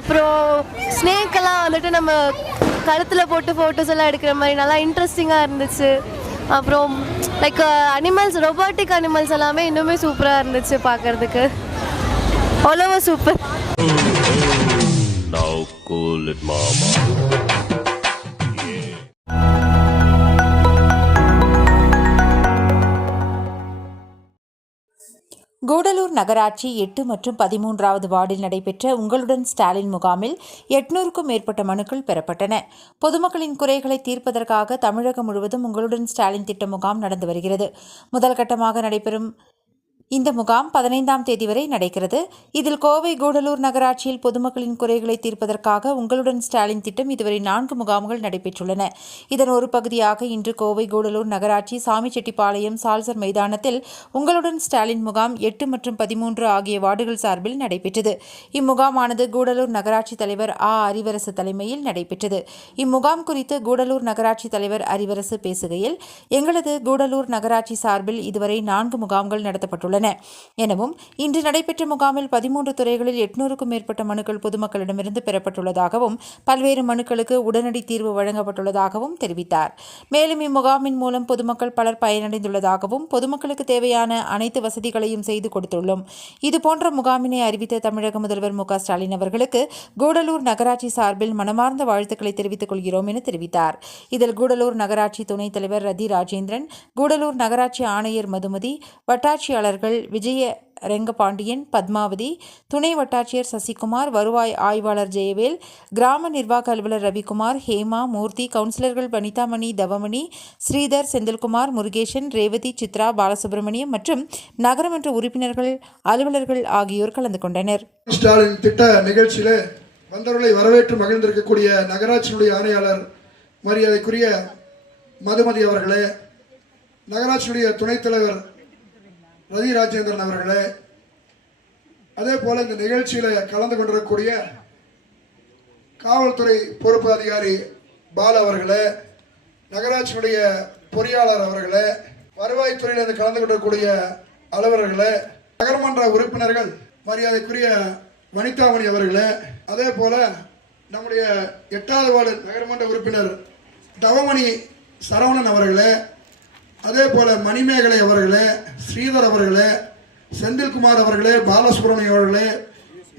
அப்புறம் ஸ்னேக்கெல்லாம் வந்துட்டு நம்ம கழுத்தில் போட்டு ஃபோட்டோஸ் எல்லாம் எடுக்கிற மாதிரி நல்லா இன்ட்ரெஸ்டிங்காக இருந்துச்சு. அப்புறம் லைக் அனிமல்ஸ், ரொபாட்டிக் அனிமல்ஸ் எல்லாமே இன்னுமே சூப்பராக இருந்துச்சு பார்க்குறதுக்கு. அவ்வளோவா சூப்பர். கூடலூர் நகராட்சி 8 மற்றும் 13வது வார்டில் நடைபெற்ற உங்களுடன் ஸ்டாலின் முகாமில் 800க்கும் மேற்பட்ட மனுக்கள் பெறப்பட்டன. பொதுமக்களின் குறைகளை தீர்ப்பதற்காக தமிழகம் முழுவதும் உங்களுடன் ஸ்டாலின் திட்ட முகாம் நடந்து வருகிறது. முதல் கட்டமாக நடைபெறும் இந்த முகாம் 15ஆம் தேதி வரை நடக்கிறது. இதில் கோவை கூடலூர் நகராட்சியில் பொதுமக்களின் குறைகளை தீர்ப்பதற்காக உங்களுடன் ஸ்டாலின் திட்டம் இதுவரை 4 முகாம்கள் நடைபெற்றுள்ளன. இதன் ஒரு பகுதியாக இன்று கோவை கூடலூர் நகராட்சி சாமிச்செட்டிப்பாளையம் சால்சர் மைதானத்தில் உங்களுடன் ஸ்டாலின் முகாம் 8 மற்றும் 13 ஆகிய வார்டுகள் சார்பில் நடைபெற்றது. இம்முகாமானது கூடலூர் நகராட்சி தலைவர் அறிவரசு தலைமையில் நடைபெற்றது. இம்முகாம் குறித்து கூடலூர் நகராட்சி தலைவர் அறிவரசு பேசுகையில், எங்களது கூடலூர் நகராட்சி சார்பில் இதுவரை 4 முகாம்கள் நடத்தப்பட்டுள்ளன எனவும், இன்று நடைபெற்ற முகாமில் 13 துறைகளில் 800க்கும் மேற்பட்ட மனுக்கள் பொதுமக்களிடமிருந்து பெறப்பட்டுள்ளதாகவும், பல்வேறு மனுக்களுக்கு உடனடி தீர்வு வழங்கப்பட்டுள்ளதாகவும் தெரிவித்தார். மேலும் இம்முகாமின் மூலம் பொதுமக்கள் பலர் பயனடைந்துள்ளதாகவும், பொதுமக்களுக்கு தேவையான அனைத்து வசதிகளையும் செய்து கொடுத்துள்ளோம். இதுபோன்ற முகாமினை அறிவித்த தமிழக முதல்வர் மு.க.ஸ்டாலின் அவர்களுக்கு கூடலூர் நகராட்சி சார்பில் மனமார்ந்த வாழ்த்துக்களை தெரிவித்துக் கொள்கிறோம் என தெரிவித்தார். இதில் கூடலூர் நகராட்சி துணைத் தலைவர் ரதி ராஜேந்திரன், கூடலூர் நகராட்சி ஆணையர் மதுமதி, வட்டாட்சியாளர்கள் விஜய ரெங்கபாண்டியன், பத்மாவதி, துணை வட்டாட்சியர் சசிகுமார், வருவாய் ஆய்வாளர் ஜெயவேல், கிராம நிர்வாக அலுவலர் ரவிக்குமார், ஹேமா, மூர்த்தி, கவுன்சிலர்கள் வனிதாமணி, தவமணி, ஸ்ரீதர், செந்தில்குமார், முருகேசன், ரேவதி, சித்ரா, பாலசுப்ரமணியம் மற்றும் நகரமன்ற உறுப்பினர்கள், அலுவலர்கள் ஆகியோர் கலந்து கொண்டனர். ஸ்டாலின் திட்ட நிகழ்ச்சியில வந்தவர்களை வரவேற்று மகிழ்ந்திருக்கக்கூடிய நகராட்சியினுடைய ஆணையாளர் மரியாதைக்குரிய மதுமதி அவர்களே, நகராட்சியுடைய துணைத் தலைவர் ரதி ராஜேந்திரன் அவர்களே, அதே போல இந்த நிகழ்ச்சியில கலந்து கொண்டிருக்கக்கூடிய காவல்துறை பொறுப்பு அதிகாரி பால அவர்களே, நகராட்சியுடைய பொறியாளர் அவர்களே, வருவாய்த்துறையில் கலந்து கொண்டிருக்கக்கூடிய அலுவலர்களே, நகர்மன்ற உறுப்பினர்கள் மரியாதைக்குரிய வனிதாமணி அவர்களே, அதே போல நம்முடைய 8வது வார்டு நகர்மன்ற உறுப்பினர் தவமணி சரவணன் அவர்களே, அதே போல மணிமேகலை அவர்களே, ஸ்ரீதர் அவர்களே, செந்தில்குமார் அவர்களே, பாலசுப்ரமணியம் அவர்களே,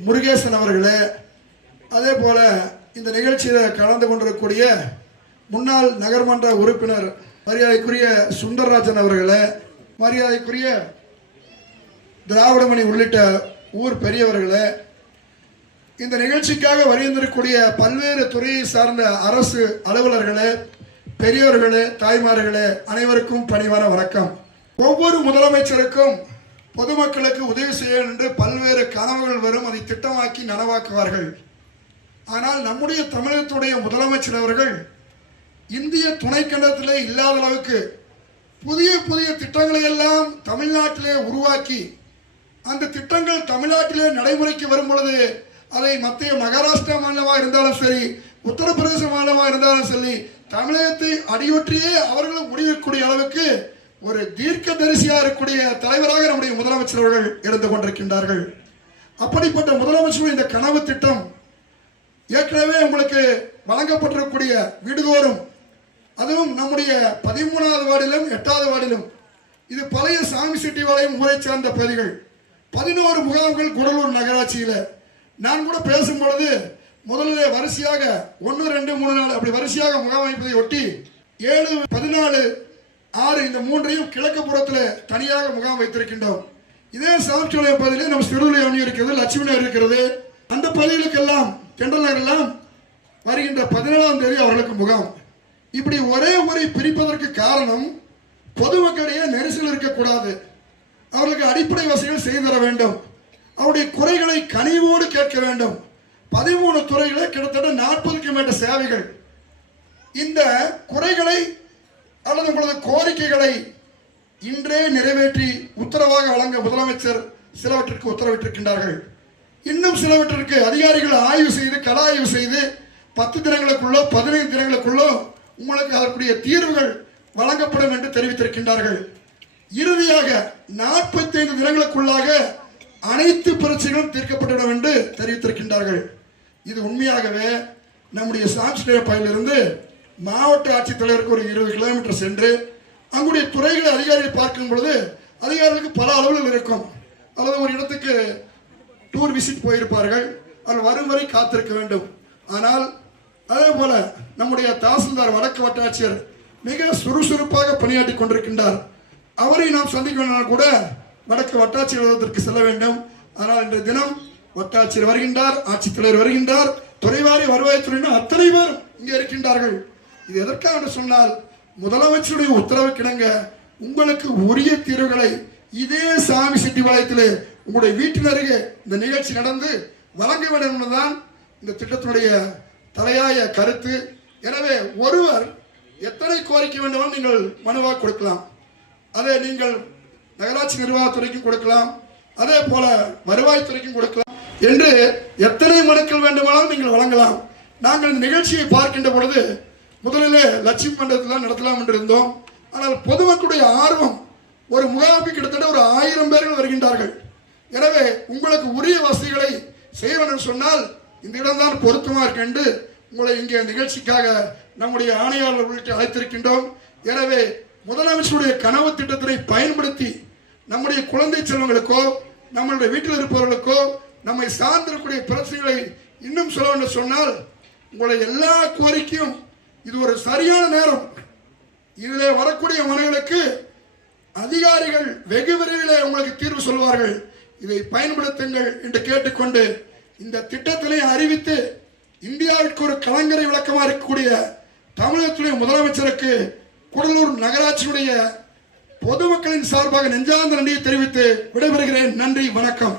முருகேசன் அவர்களே, அதே போல இந்த நிகழ்ச்சியில் கலந்து கொண்டிருக்கக்கூடிய முன்னாள் நகர்மன்ற உறுப்பினர் மரியாதைக்குரிய சுந்தரராஜன் அவர்களே, மரியாதைக்குரிய திராவிடமணி உள்ளிட்ட ஊர் பெரியவர்களே, இந்த நிகழ்ச்சிக்காக வருகின்றக்கூடிய பல்வேறு துறையை சார்ந்த அரசு அலுவலர்களே, பெரியோர்களே, தாய்மார்களே, அனைவருக்கும் பணிவான வணக்கம். ஒவ்வொரு முதலமைச்சருக்கும் பொதுமக்களுக்கு உதவி செய்ய என்று பல்வேறு கனவுகள் வரும், அதை திட்டமாக்கி நனவாக்குவார்கள். ஆனால் நம்முடைய தமிழகத்துடைய முதலமைச்சர் அவர்கள் இந்திய துணைக்கண்டத்திலே இல்லாத அளவுக்கு புதிய புதிய திட்டங்களை எல்லாம் தமிழ்நாட்டிலே உருவாக்கி, அந்த திட்டங்கள் தமிழ்நாட்டிலே நடைமுறைக்கு வரும் பொழுது அதை மத்திய மகாராஷ்டிரா மாநிலமாக இருந்தாலும் சரி, உத்தரப்பிரதேச மாநிலமாக இருந்தாலும் சரி, தமிழகத்தை அடியொற்றியே அவர்களும் முடியக்கூடிய அளவுக்கு ஒரு தீர்க்க தரிசியாக இருக்கக்கூடிய தலைவராக நம்முடைய முதலமைச்சர் அவர்கள் இருந்து கொண்டிருக்கின்றார்கள். அப்படிப்பட்ட முதலமைச்சர் இந்த கனவு திட்டம் ஏற்கனவே உங்களுக்கு வழங்கப்பட்டிருக்கக்கூடிய வீடுதோறும், அதுவும் நம்முடைய 13வது வார்டிலும் 8வது வார்டிலும், இது பழைய சாமிச்செட்டிப்பாளையம் ஊரை சார்ந்த பகுதிகள், 11 முகாம்கள் கூடலூர் நகராட்சியில். நான் கூட பேசும் பொழுது முதல்ல வரிசையாக 1, 2, 3, 4 அப்படி வரிசையாக முகாம் அமைப்பதை ஒட்டி 7, 14, 6 இந்த 3ஐயும் கிழக்கு புறத்தில் தனியாக முகாம் வைத்திருக்கின்றோம். இதே சாமிச்சோலை பகுதியில் நம்ம சிறுலை அணி இருக்கிறது, லட்சுமி நகர் இருக்கிறது. அந்த பகுதிகளுக்கெல்லாம் தெண்டல் நகர் எல்லாம் வருகின்ற 17ஆம் தேதி அவர்களுக்கு முகாம். இப்படி ஒரே முறை பிரிப்பதற்கு காரணம் பொதுமக்களிடையே நெரிசல் இருக்கக்கூடாது, அவர்களுக்கு அடிப்படை வசதிகள் செய்து தர வேண்டும், அவருடைய குறைகளை கனிவோடு கேட்க வேண்டும். 13 துறைகளே கிட்டத்தட்ட 40க்கும் மேற்பட்ட சேவைகள். இந்த குறைகளை அல்லது உங்களது கோரிக்கைகளை இன்றே நிறைவேற்றி உத்தரவாக வழங்க முதலமைச்சர் சிலவற்றிற்கு உத்தரவிட்டிருக்கின்றார்கள். இன்னும் சிலவற்றிற்கு அதிகாரிகள் ஆய்வு செய்து கள ஆய்வு செய்து 10 தினங்களுக்குள்ளோ 15 தினங்களுக்குள்ளோ உங்களுக்கு அதற்குரிய தீர்வுகள் வழங்கப்படும் என்று தெரிவித்திருக்கின்றார்கள். இறுதியாக 45 தினங்களுக்குள்ளாக அனைத்து பிரச்சனைகளும் தீர்க்கப்பட்டுவிடும் என்று தெரிவித்திருக்கின்றார்கள். இது உண்மையாகவே நம்முடைய சாம்ஸ்டேப்பாயிலிருந்து மாவட்ட ஆட்சித்தலைவருக்கு ஒரு 20 கிலோமீட்டர் சென்று அங்குடைய துறைகளை அதிகாரிகள் பார்க்கும் பொழுது அதிகாரிகளுக்கு பல அளவுகள் இருக்கும். அல்லது ஒரு இடத்துக்கு டூர் விசிட் போயிருப்பார்கள், அதில் வரும் வரை காத்திருக்க வேண்டும். ஆனால் அதே போல நம்முடைய தாசில்தார் வடக்கு வட்டாட்சியர் மிக சுறுசுறுப்பாக பணியாற்றி கொண்டிருக்கின்றார். அவரை நாம் சந்திக்க வேண்டாம் கூட வடக்கு வட்டாட்சியர் அலுவலகத்திற்கு செல்ல வேண்டும். ஆனால் இன்றைய தினம் வட்டாட்சியர் வருகின்றார், ஆட்சித்தலைவர் வருகின்றார், துறைவாரி வருவாய்த்துறையினர் அத்தனை பேரும் இங்கே இருக்கின்றார்கள். இது எதற்காக என்று சொன்னால் முதலமைச்சருடைய உத்தரவுக்கிணங்க உங்களுக்கு உரிய தீர்வுகளை இதே சாமி செட்டிபாளையத்திலே உங்களுடைய வீட்டின் அருகே இந்த நிகழ்ச்சி நடந்து வழங்க வேண்டும் என்பதுதான் இந்த திட்டத்தினுடைய தலையாய கருத்து. எனவே ஒருவர் எத்தனை கோரிக்கை வேண்டுமானால் நீங்கள் மனுவாக கொடுக்கலாம். அதை நீங்கள் நகராட்சி நிர்வாகத்துறைக்கும் கொடுக்கலாம், அதே போல வருவாய்த்துறைக்கும் கொடுக்கலாம் என்று எத்தனை மனுக்கள் வேண்டுமானாலும் நீங்கள் வழங்கலாம். நாங்கள் இந்த நிகழ்ச்சியை பார்க்கின்ற பொழுது முதலிலே லட்சுமி மண்டபத்தில் நடத்தலாம் என்று இருந்தோம். ஆனால் பொதுமக்களுடைய ஆர்வம், ஒரு முகாமுக்கு கிட்டத்தட்ட ஒரு 1000 பேர்கள் வருகின்றார்கள். எனவே உங்களுக்கு உரிய வசதிகளை செய்ய வேண்டும் சொன்னால் இந்த இடம்தான் பொருத்தமாக இருக்கு என்று உங்களை இங்கே நிகழ்ச்சிக்காக நம்முடைய ஆணையாளர் உள்ளிட்ட அழைத்திருக்கின்றோம். எனவே முதலமைச்சருடைய கனவு திட்டத்தினை பயன்படுத்தி நம்முடைய குழந்தை செல்வங்களுக்கோ நம்மளுடைய வீட்டில் இருப்பவர்களுக்கோ நம்மை சார்ந்திருக்கக்கூடிய பிரச்சனைகளை இன்னும் சொல்ல வேண்டும் சொன்னால் உங்களுடைய எல்லா கோரிக்கையும் இது ஒரு சரியான நேரம். இதில் வரக்கூடிய மனுகளுக்கு அதிகாரிகள் வெகு விரைவில் உங்களுக்கு தீர்வு சொல்வார்கள். இதை பயன்படுத்துங்கள் என்று கேட்டுக்கொண்டு இந்த திட்டத்தினை அறிவித்து இந்தியாவிற்கு ஒரு கலங்கரை விளக்கமாக இருக்கக்கூடிய தமிழகத்துடைய முதலமைச்சருக்கு கூடலூர் நகராட்சியுடைய பொதுமக்களின் சார்பாக நெஞ்சார்ந்த நன்றியை தெரிவித்து விடைபெறுகிறேன். நன்றி, வணக்கம்.